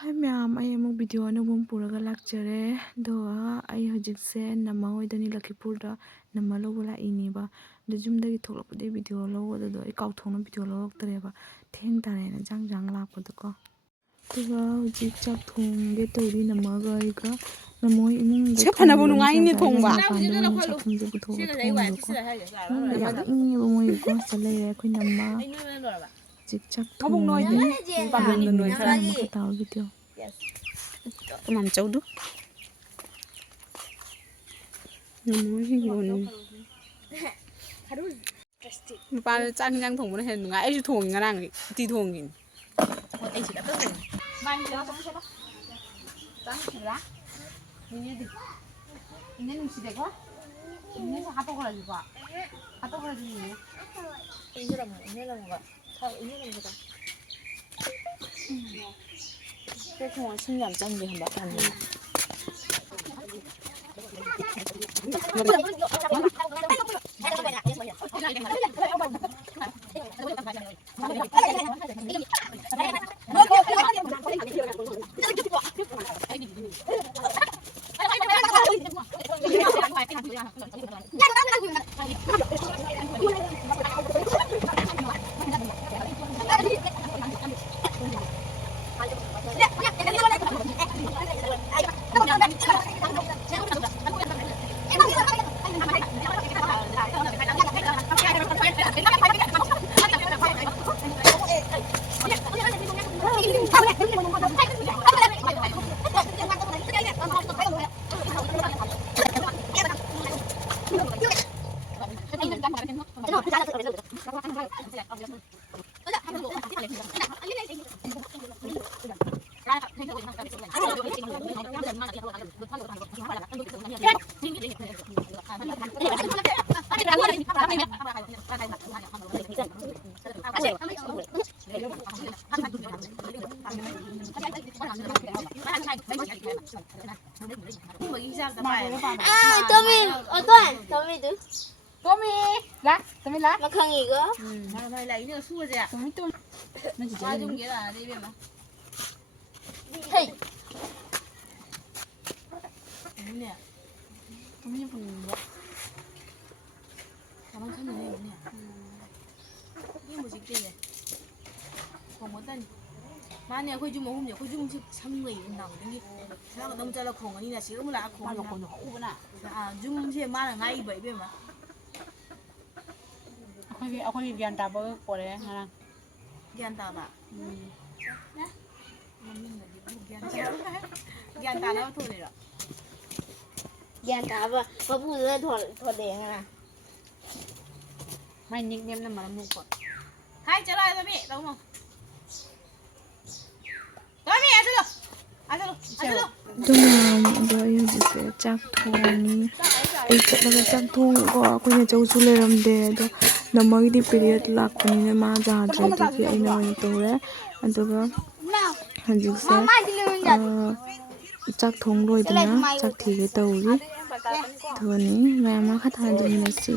Hi ma'am, I am a video on a woman Puraga lecture. Though I had said Nama the Lakhipur, Namalola iniba. The Jum de told the video low, the Kauton video log the river. Think that and a jang lap with the car. To go, Jig Chatlubagi get to read a mugger. The more in the Chapanabunuai Tonga. Zigzag Mabung noy din. Pagam na noy kara. makatawa video. Kamam chow do. Namoy higon. Mapa chang nyang thong mo na hen nga ai ju thong nga nang ti thong gin. Ai chỉ đã tới rồi. Mai giờ xong chưa đó. Chang chưa Ini di. Ini nung si deko. Ini sa hato ko la juga. Hato ko la di. Ini lang ga. Ini lang ga. Cái không xin làm chân gì không bảo làm gì. Tommy lá. Mà không gì cơ. Mày lấy nữa xua gì ạ? Tommy tôi. Nó chỉ chơi dùng nghĩa là đi bên mà. Hey. Nè. Tommy phần gì? Cảm ơn khán giả nhiều nè. Cái một gì kia. Còn một tên. Mà nè khơi chung một hôm nhỉ, khơi chung chứ xăm người nào đứng đi. Sao cái đông chơi là khổng anh là xíu mà là khổng. Mà khổng nhỏ u nè. À chung chứ mà là ngay vậy bên mà. Aku gian ta bơ của đấy hả? Gian ta bà. Gian ta nó thôi rồi. Gian ta bà phụ nữ thổi đèn à? Mày nickname là mà làm một. Hai trở lại rồi mẹ, đúng không? Rồi mẹ ăn chưa? Ăn chưa? Tôi hꯧꯖꯤꯛꯁꯦ ꯆꯥꯛ ꯊꯣꯡꯉꯤ ꯑꯩ ꯆꯠꯂꯒ ꯆꯥꯛ ꯊꯣꯡꯉꯀꯣ ꯑꯩꯈꯣꯏꯅ ꯆꯧꯁꯨ ꯂꯩꯔꯝꯗꯦ ꯑꯗꯣ ꯅꯝꯃꯒꯤꯗꯤ period ꯂꯥꯛꯄꯅꯤꯅ ꯃꯥ ꯌꯥꯗ꯭ꯔꯦ ꯑꯗꯨꯒꯤ ꯑꯩꯅ ꯑꯣꯏꯅ ꯇꯧꯔꯦ ꯑꯗꯨꯒ ꯍꯧꯖꯤꯛꯁꯦ ꯆꯥꯛ ꯊꯣꯡ ꯂꯣꯏꯗꯅ ꯆꯥꯛ ꯊꯤꯒꯦ ꯇꯧꯔꯤ ꯑꯗꯨꯒꯅꯤ ꯃꯌꯥꯝ ꯃꯈꯥ ꯊꯥꯟꯖꯤꯟꯅꯁꯤ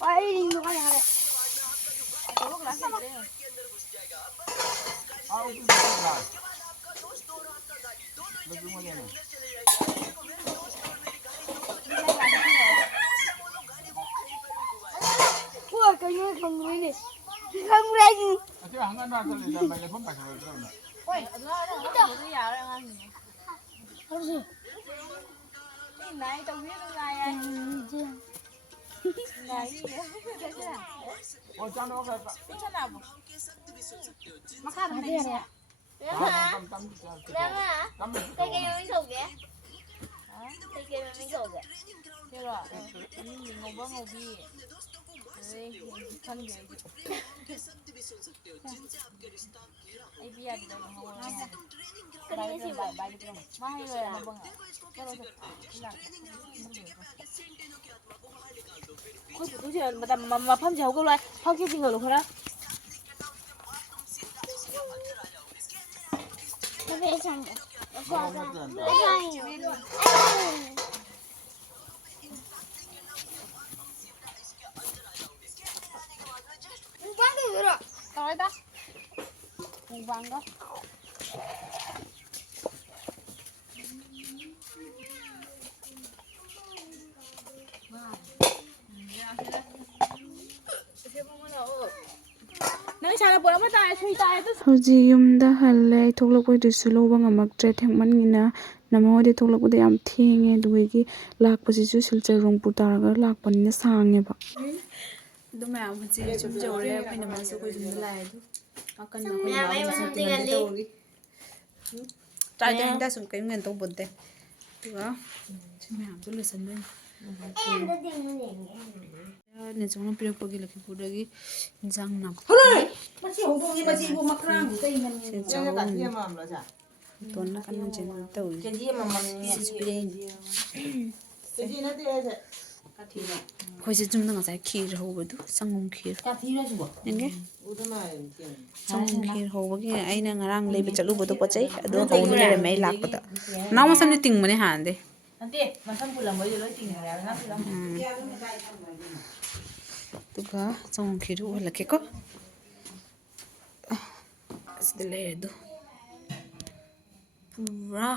Ay, no kaya. Ủa, cái như không người này. Không người gì. Không gì. Này tao biết nó này ai. Này gì vậy? Biết thế nào không? Mắc hát này nè. Lắm hả? Lắm hả? Cái kia mới sầu kìa. Cái kia mới sầu kìa. Chưa rồi. Mình ngồi bơ ngồi bì. Đây, thân ghế. Ai bia đi đâu ngồi. Cái gì vậy? Bài đi đâu? Mai rồi nó bưng à. Cái đó là tôi giờ mà phong trào câu lại phong cái gì người luôn đó. Nó về xong rồi. Nó qua ra. Cái này. Quán cái gì rồi? Tới đó. Cùng vàng đó. Nãy sao là bữa nó tay suy tay tức ꯍꯧꯖꯤꯛ ꯌꯨꯝꯗ ꯍꯜꯂꯦ ꯊꯣꯛꯂꯛꯄꯩꯗꯨꯁꯨ ꯂꯧꯕ ꯉꯝꯃꯛꯇ꯭ꯔꯦ ꯊꯦꯡꯃꯟꯒꯤꯅ ꯅꯃꯍꯣꯏꯗꯤ ꯊꯣꯛꯂꯛꯄꯗ ꯌꯥꯝ ꯊꯦꯡꯉꯦ ꯑꯗꯨꯒꯤ ꯂꯥꯛꯄꯁꯤꯁꯨ ꯁꯤꯜꯆꯔ ꯔꯣꯡꯄꯨꯔ ꯇꯥꯔꯒ ꯂꯥꯛꯄꯅꯤꯅ ꯁꯥꯡꯉꯦꯕ ꯑꯗꯨ ꯃꯌꯥꯝ ꯍꯧꯖꯤꯛ ꯌꯨꯝ ꯌꯧꯔꯦ ꯑꯩꯈꯣꯏꯅ ꯃꯥꯁꯨ ꯑꯩꯈꯣꯏ ꯌꯨꯝꯗ ꯂꯥꯛꯑꯦ ꯑꯗꯨ ꯋꯥꯀꯟꯅ ꯑꯩꯈꯣꯏꯅ ꯃꯥꯕꯨ ꯁꯟꯇꯤꯃꯦꯟꯇ ꯇꯧꯔꯤ ꯇ꯭ꯔꯥꯏ ꯇꯧꯔꯤꯗ ꯁꯨꯝ ꯀꯔꯤꯝ ꯀꯩꯅꯣ ꯇꯧꯕꯣꯟꯇꯦ ꯑꯗꯨꯒ ꯁꯤ ꯃꯌꯥꯝꯁꯨ ꯂꯣꯏꯁꯟꯗꯣꯏꯅꯤ ꯅꯦꯆꯧꯅ ꯄꯤꯔꯛꯄꯒꯤ ꯂꯛꯈꯤꯄꯨꯔꯗꯒꯤ ꯏꯟꯖꯥꯡ ꯅꯥꯄꯤ ꯇꯣꯟꯅ ꯀꯟꯅ ꯆꯦꯟꯕ ꯇꯧꯔꯤ ꯁꯤꯁꯨ ꯄꯤꯔꯛꯏꯅꯤ ꯑꯩꯈꯣꯏꯁꯦ ꯆꯨꯝꯅ ꯉꯁꯥꯏ ꯈꯤꯔ ꯍꯧꯕꯗꯨ ꯁꯪꯒꯣꯝ ꯈꯤꯔ ꯌꯦꯡꯒꯦ ꯁꯪꯒꯣꯝ ꯈꯤꯔ ꯍꯧꯕꯒꯤ ꯑꯩꯅ ꯉꯔꯥꯡ ꯂꯩꯕ ꯆꯠꯂꯨꯕꯗꯣ ꯄꯣꯠ ꯆꯩ ꯑꯗꯣ ꯍꯧꯅ ꯂꯩꯔꯝꯃꯦ ꯑꯩ ꯂꯥꯛꯄꯗ ꯅꯅꯥꯎ ꯃꯁꯝꯗꯤ ꯇꯤꯡꯕꯅꯦ ꯍꯥꯟꯅꯗꯤ ꯑꯗꯨꯒ ꯁꯪꯒꯣꯝ ꯈꯤꯔ ꯑꯣꯜꯂꯛꯀꯦꯀꯣ ꯑꯁꯤꯗ ꯂꯩꯔꯦ ꯑꯗꯨ ꯄꯨꯔꯥ